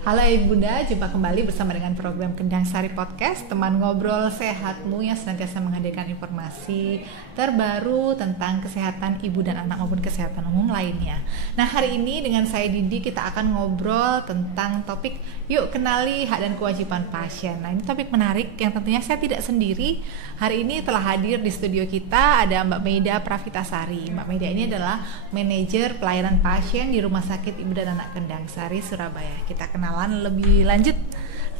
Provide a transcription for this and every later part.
Halo Ibu Bunda, jumpa kembali bersama dengan program Kendang Sari Podcast, teman ngobrol sehatmu yang senantiasa menghadirkan informasi terbaru tentang kesehatan ibu dan anak maupun kesehatan umum lainnya. Nah, hari ini dengan saya Didi kita akan ngobrol tentang topik yuk kenali hak dan kewajiban pasien. Nah, ini topik menarik yang tentunya saya tidak sendiri. Hari ini telah hadir di studio kita ada Mbak Meida Pravitasari. Mbak Meida ini adalah manajer pelayanan pasien di Rumah Sakit Ibu dan Anak Kendang Sari, Surabaya. Kita kenalan lebih lanjut.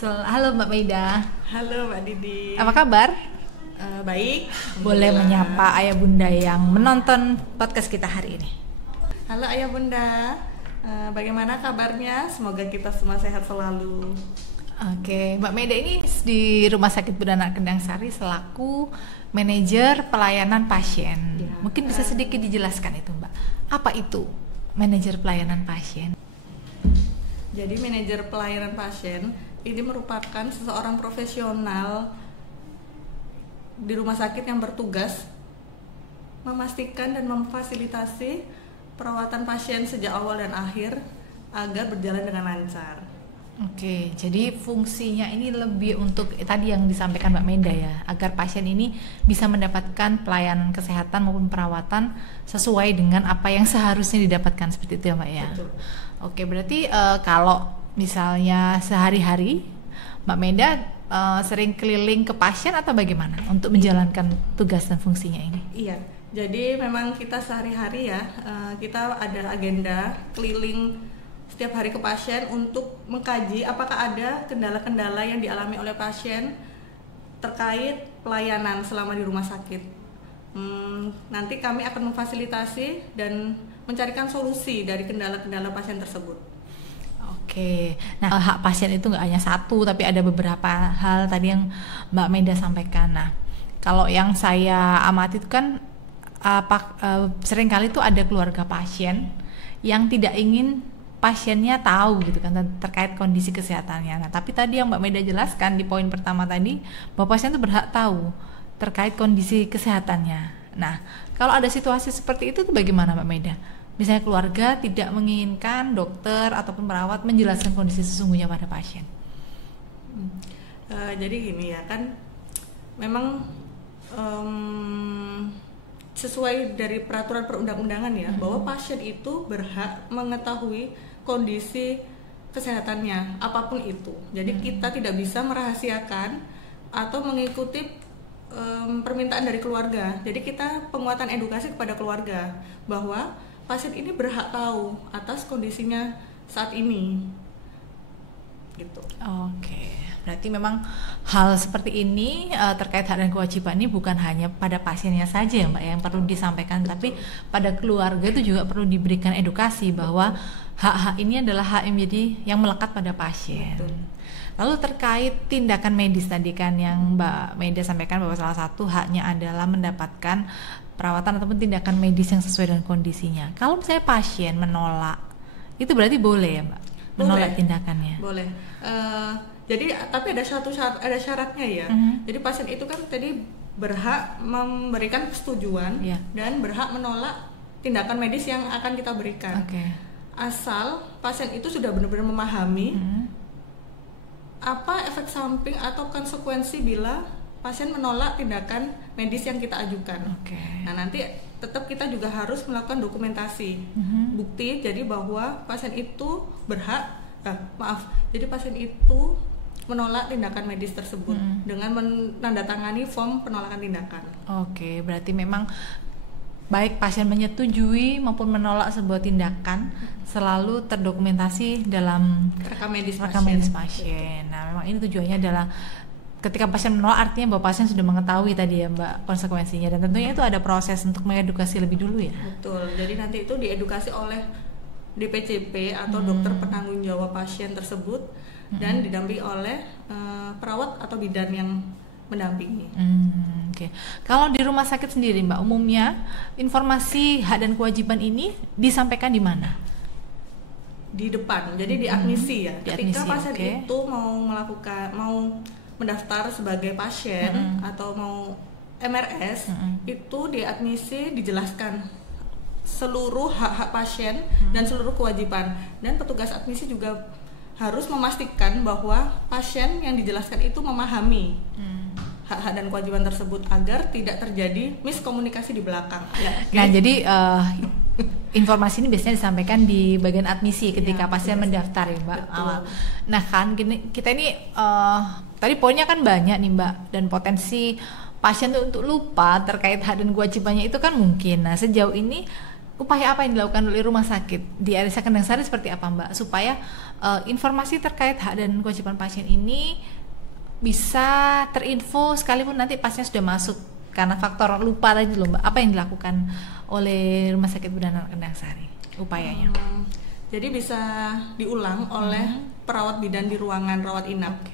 Halo Mbak Meida. Halo Mbak Didi. Apa kabar? Baik. Boleh menyapa ayah bunda yang menonton podcast kita hari ini. Halo ayah bunda. Bagaimana kabarnya? Semoga kita semua sehat selalu. Oke, Mbak Meida ini di Rumah Sakit Ibu dan Anak Kendang Sari selaku manajer pelayanan pasien. Ya. Mungkin bisa sedikit dijelaskan itu, Mbak. Apa itu manajer pelayanan pasien? Jadi manajer pelayanan pasien ini merupakan seseorang profesional di rumah sakit yang bertugas memastikan dan memfasilitasi perawatan pasien sejak awal dan akhir agar berjalan dengan lancar. Oke, jadi fungsinya ini lebih untuk tadi yang disampaikan Mbak Meida ya, agar pasien ini bisa mendapatkan pelayanan kesehatan maupun perawatan sesuai dengan apa yang seharusnya didapatkan, seperti itu ya Mbak ya. Betul. Oke, berarti kalau misalnya sehari-hari Mbak Meida sering keliling ke pasien atau bagaimana untuk menjalankan tugas dan fungsinya ini? Iya, jadi memang kita sehari-hari ya, kita ada agenda keliling setiap hari ke pasien untuk mengkaji apakah ada kendala-kendala yang dialami oleh pasien terkait pelayanan selama di rumah sakit. Nanti kami akan memfasilitasi dan mencarikan solusi dari kendala-kendala pasien tersebut. Oke, nah hak pasien itu nggak hanya satu, tapi ada beberapa hal tadi yang Mbak Meida sampaikan. Nah, kalau yang saya amati itu kan seringkali itu ada keluarga pasien yang tidak ingin pasiennya tahu gitu kan terkait kondisi kesehatannya. Nah, tapi tadi yang Mbak Meida jelaskan di poin pertama tadi bahwa pasien itu berhak tahu terkait kondisi kesehatannya. Nah, kalau ada situasi seperti itu tuh bagaimana Mbak Meida? Misalnya keluarga tidak menginginkan dokter ataupun perawat menjelaskan kondisi sesungguhnya pada pasien. Jadi gini ya kan, memang sesuai dari peraturan perundang-undangan ya, bahwa pasien itu berhak mengetahui kondisi kesehatannya apapun itu. Jadi kita tidak bisa merahasiakan atau mengikuti permintaan dari keluarga. Jadi kita penguatan edukasi kepada keluarga bahwa pasien ini berhak tahu atas kondisinya saat ini. Gitu. Oke. Berarti memang hal seperti ini terkait hak dan kewajiban ini bukan hanya pada pasiennya saja ya Mbak yang perlu disampaikan. Betul. Tapi pada keluarga itu juga perlu diberikan edukasi bahwa hak-hak ini adalah hak yang melekat pada pasien. Betul. Lalu terkait tindakan medis tadi kan yang Mbak Meida sampaikan bahwa salah satu haknya adalah mendapatkan perawatan ataupun tindakan medis yang sesuai dengan kondisinya. Kalau misalnya pasien menolak, itu berarti boleh ya Mbak? Menolak tindakannya? Boleh. Jadi tapi ada syaratnya ya. Jadi pasien itu kan tadi berhak memberikan persetujuan dan berhak menolak tindakan medis yang akan kita berikan. Asal pasien itu sudah benar-benar memahami apa efek samping atau konsekuensi bila pasien menolak tindakan medis yang kita ajukan. Nah, nanti tetap kita juga harus melakukan dokumentasi bukti jadi bahwa pasien itu jadi pasien itu menolak tindakan medis tersebut dengan menandatangani form penolakan tindakan. Oke, berarti memang baik pasien menyetujui maupun menolak sebuah tindakan selalu terdokumentasi dalam rekam medis pasien. Nah, memang ini tujuannya adalah ketika pasien menolak artinya bahwa pasien sudah mengetahui tadi ya Mbak konsekuensinya, dan tentunya itu ada proses untuk mengedukasi lebih dulu ya. Betul. Jadi nanti itu diedukasi oleh DPCP atau dokter penanggung jawab pasien tersebut dan didampingi oleh perawat atau bidan yang mendampingi. Kalau di rumah sakit sendiri Mbak, umumnya informasi hak dan kewajiban ini disampaikan di mana? Di depan, jadi di admisi ya. Ketika pasien itu mau mendaftar sebagai pasien atau mau MRS, itu di admisi dijelaskan seluruh hak-hak pasien dan seluruh kewajiban. Dan petugas admisi juga harus memastikan bahwa pasien yang dijelaskan itu memahami hak-hak dan kewajiban tersebut agar tidak terjadi miskomunikasi di belakang. Nah, jadi informasi ini biasanya disampaikan di bagian admisi ketika pasien mendaftar ya Mbak. Nah kan kita ini tadi poinnya kan banyak nih Mbak, dan potensi pasien untuk lupa terkait hak dan kewajibannya itu kan mungkin. Nah sejauh ini upaya apa yang dilakukan oleh rumah sakit di RSUD Kendang Sari seperti apa Mbak, supaya informasi terkait hak dan kewajiban pasien ini bisa terinfo sekalipun nanti pasien sudah masuk karena faktor lupa tadi loh Mbak. Apa yang dilakukan oleh Rumah Sakit Ibu dan Anak Kendang Sari upayanya? Jadi bisa diulang oleh perawat bidan di ruangan rawat inap.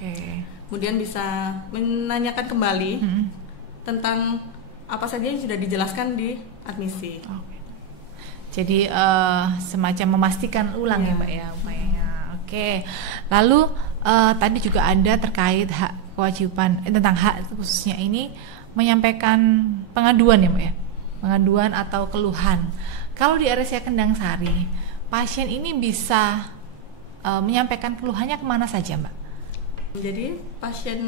Kemudian bisa menanyakan kembali tentang apa saja yang sudah dijelaskan di admisi. Jadi semacam memastikan ulang ya Mbak ya upayanya. Lalu tadi juga ada terkait hak kewajiban tentang hak khususnya ini menyampaikan pengaduan ya Mbak ya, pengaduan atau keluhan. Kalau di RSUD Kendang Sari, pasien ini bisa menyampaikan keluhannya kemana saja Mbak? Jadi pasien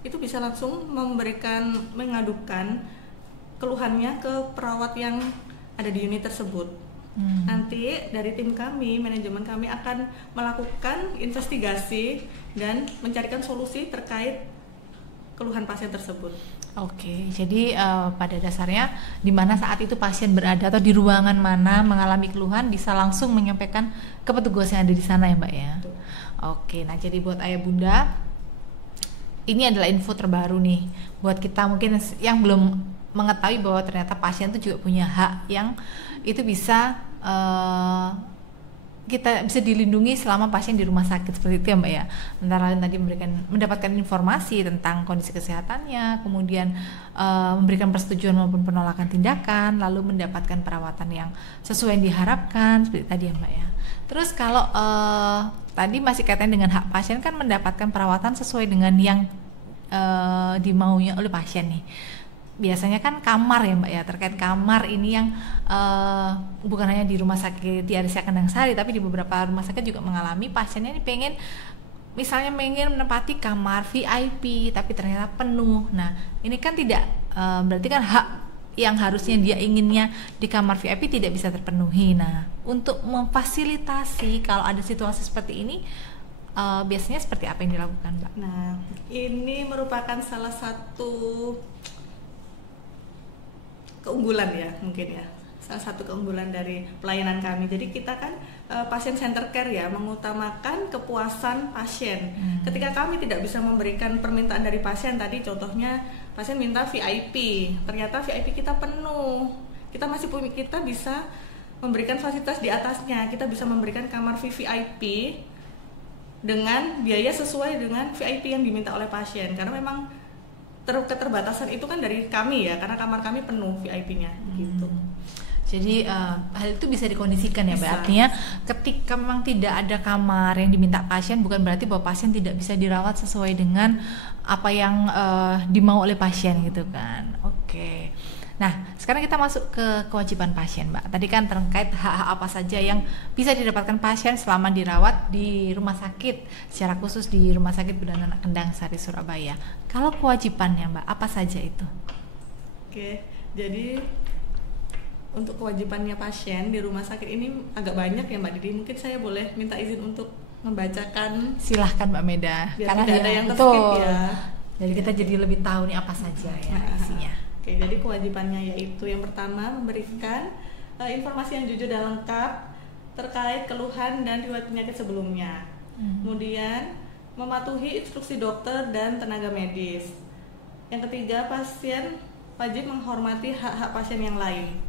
itu bisa langsung mengadukan keluhannya ke perawat yang ada di unit tersebut. Nanti dari tim kami, manajemen kami akan melakukan investigasi dan mencarikan solusi terkait keluhan pasien tersebut. Jadi pada dasarnya di mana saat itu pasien berada atau di ruangan mana mengalami keluhan bisa langsung menyampaikan ke petugas yang ada di sana ya Mbak ya. Nah jadi buat ayah bunda, ini adalah info terbaru nih buat kita mungkin yang belum mengetahui bahwa ternyata pasien itu juga punya hak yang itu bisa kita bisa dilindungi selama pasien di rumah sakit seperti itu ya Mbak ya. Antara lain tadi mendapatkan informasi tentang kondisi kesehatannya, kemudian memberikan persetujuan maupun penolakan tindakan, lalu mendapatkan perawatan yang sesuai yang diharapkan seperti tadi ya Mbak ya. Terus kalau tadi masih kaitan dengan hak pasien kan mendapatkan perawatan sesuai dengan yang dimaunya oleh pasien nih. Biasanya kan kamar ya Mbak ya, terkait kamar ini yang bukan hanya di rumah sakit di RSUD Kendang Sari, tapi di beberapa rumah sakit juga mengalami pasiennya ini pengen menempati kamar VIP tapi ternyata penuh. Nah ini kan tidak berarti kan hak yang harusnya dia inginnya di kamar VIP tidak bisa terpenuhi. Nah untuk memfasilitasi kalau ada situasi seperti ini biasanya seperti apa yang dilakukan Mbak? Nah ini merupakan salah satu keunggulan ya mungkin ya, salah satu keunggulan dari pelayanan kami. Jadi kita kan pasien center care ya, mengutamakan kepuasan pasien. Ketika kami tidak bisa memberikan permintaan dari pasien, tadi contohnya pasien minta VIP, ternyata VIP kita penuh, kita bisa memberikan fasilitas di atasnya, kita bisa memberikan kamar VVIP dengan biaya sesuai dengan VIP yang diminta oleh pasien, karena memang keterbatasan itu kan dari kami ya, karena kamar kami penuh VIP-nya gitu. Jadi hal itu bisa dikondisikan ya Mbak. Artinya ketika memang tidak ada kamar yang diminta pasien, bukan berarti bahwa pasien tidak bisa dirawat sesuai dengan apa yang dimau oleh pasien gitu kan. Nah sekarang kita masuk ke kewajiban pasien Mbak. Tadi kan terkait hak-hak apa saja yang bisa didapatkan pasien selama dirawat di rumah sakit, secara khusus di Rumah Sakit Ibu dan Anak Kendang Sari Surabaya. Kalau kewajibannya Mbak, apa saja itu? Jadi untuk kewajibannya pasien di rumah sakit ini agak banyak ya Mbak Didi. Mungkin saya boleh minta izin untuk membacakan. Silahkan Mbak Meda. Karena tidak ada yang terskip ya. Jadi kita jadi lebih tahu nih apa saja ya isinya. Jadi kewajibannya yaitu yang pertama memberikan informasi yang jujur dan lengkap terkait keluhan dan riwayat penyakit sebelumnya. Kemudian mematuhi instruksi dokter dan tenaga medis. Yang ketiga, pasien wajib menghormati hak-hak pasien yang lain.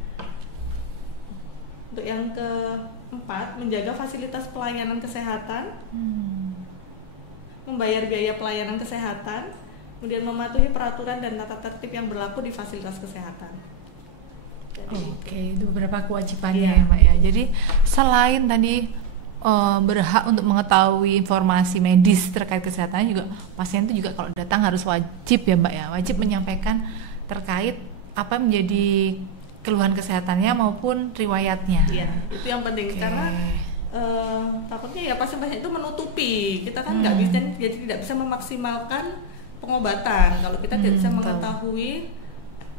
Untuk yang keempat, menjaga fasilitas pelayanan kesehatan, membayar biaya pelayanan kesehatan, kemudian mematuhi peraturan dan tata tertib yang berlaku di fasilitas kesehatan. Itu beberapa kewajibannya ya Mbak ya. Jadi selain tadi berhak untuk mengetahui informasi medis terkait kesehatan, juga pasien itu juga kalau datang harus wajib ya Mbak ya, wajib menyampaikan terkait apa menjadi keluhan kesehatannya maupun riwayatnya. Iya, itu yang penting. Karena takutnya ya pasien-pasien itu menutupi, kita kan nggak bisa, jadi tidak bisa memaksimalkan pengobatan kalau kita tidak bisa mengetahui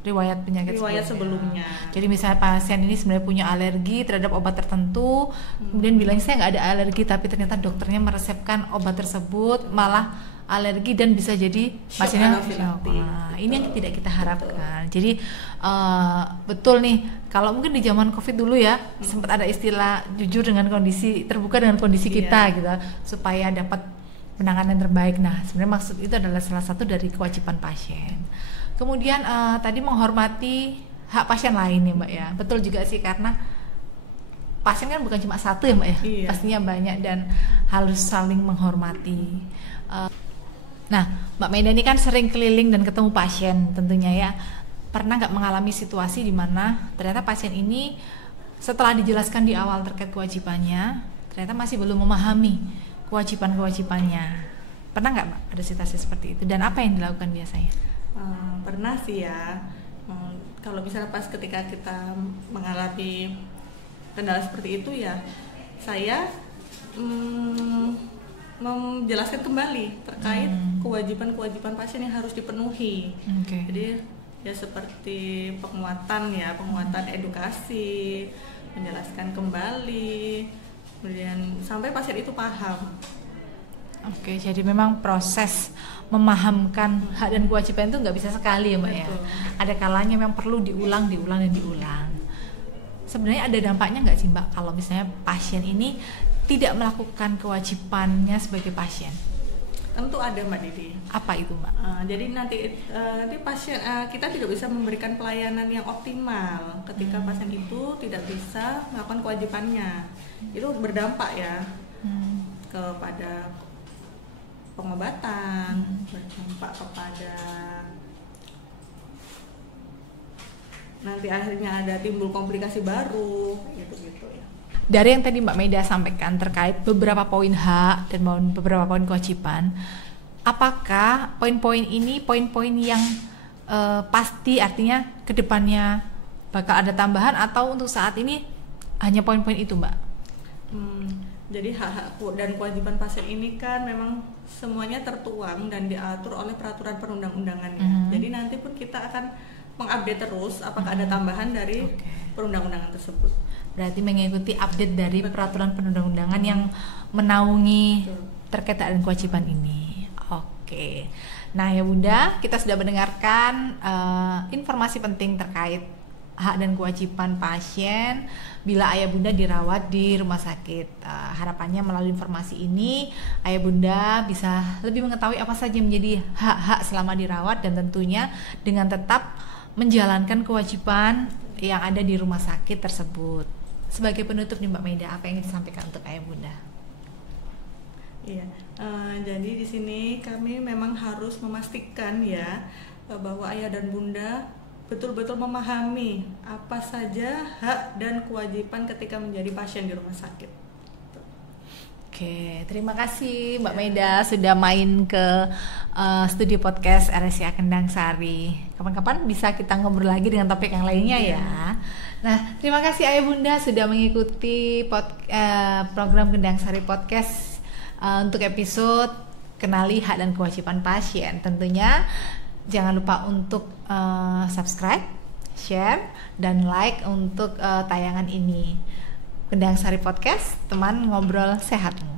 riwayat penyakit sebelumnya. Jadi misalnya pasien ini sebenarnya punya alergi terhadap obat tertentu, kemudian bilang saya nggak ada alergi, tapi ternyata dokternya meresepkan obat tersebut malah alergi dan bisa jadi pasiennya shock. Nah, ini yang tidak kita harapkan. Jadi betul nih, kalau mungkin di zaman COVID dulu ya sempat ada istilah jujur dengan kondisi, terbuka dengan kondisi kita gitu, supaya dapat penanganan terbaik. Nah, sebenarnya maksud itu adalah salah satu dari kewajiban pasien. Kemudian tadi menghormati hak pasien lain ya Mbak ya. Betul juga sih, karena pasien kan bukan cuma satu ya Mbak ya. Iya. Pastinya banyak dan harus saling menghormati. Nah, Mbak Maida ini kan sering keliling dan ketemu pasien tentunya ya. Pernah nggak mengalami situasi di mana ternyata pasien ini setelah dijelaskan di awal terkait kewajibannya, ternyata masih belum memahami kewajiban-kewajibannya. Pernah nggak Mbak ada situasi seperti itu? Dan apa yang dilakukan biasanya? Pernah sih ya. Kalau misalnya pas ketika kita mengalami kendala seperti itu ya, saya menjelaskan kembali terkait kewajiban-kewajiban pasien yang harus dipenuhi. Jadi ya seperti penguatan edukasi, menjelaskan kembali, kemudian sampai pasien itu paham. Oke, jadi memang proses memahamkan hak dan kewajiban itu nggak bisa sekali ya Mbak ya. Ada kalanya memang perlu diulang. Sebenarnya ada dampaknya nggak sih Mbak kalau misalnya pasien ini tidak melakukan kewajibannya sebagai pasien? Tentu ada Mbak Didi. Apa itu Mbak? Jadi nanti pasien kita tidak bisa memberikan pelayanan yang optimal ketika pasien itu tidak bisa melakukan kewajibannya. Itu berdampak ya kepada pengobatan, berdampak kepada nanti akhirnya ada timbul komplikasi baru gitu ya. Dari yang tadi Mbak Maida sampaikan terkait beberapa poin hak dan beberapa poin kewajiban, apakah poin-poin ini poin-poin yang pasti, artinya kedepannya bakal ada tambahan, atau untuk saat ini hanya poin-poin itu Mbak? Jadi hak-hak dan kewajiban pasien ini kan memang semuanya tertuang dan diatur oleh peraturan perundang-undangannya. Jadi nanti pun kita akan mengupdate terus apakah ada tambahan dari perundang-undangan tersebut. Berarti mengikuti update dari peraturan perundang-undangan yang menaungi terkait dan kewajiban ini. Oke. Nah ya Bunda, kita sudah mendengarkan informasi penting terkait hak dan kewajiban pasien bila ayah bunda dirawat di rumah sakit. Harapannya melalui informasi ini ayah bunda bisa lebih mengetahui apa saja menjadi hak-hak selama dirawat, dan tentunya dengan tetap menjalankan kewajiban yang ada di rumah sakit tersebut. Sebagai penutup nih Mbak Maida, apa yang ingin disampaikan untuk ayah bunda? Iya, jadi di sini kami memang harus memastikan ya bahwa ayah dan bunda betul-betul memahami apa saja hak dan kewajiban ketika menjadi pasien di rumah sakit. Oke, terima kasih Mbak Maida sudah main ke studio podcast RSCA Kendang Sari. Kapan-kapan bisa kita ngobrol lagi dengan topik yang lainnya ya. Nah, terima kasih ayah bunda sudah mengikuti program Kendang Sari Podcast untuk episode kenali hak dan kewajiban pasien. Tentunya jangan lupa untuk subscribe, share, dan like untuk tayangan ini. Kendang Sari Podcast, teman ngobrol sehatmu.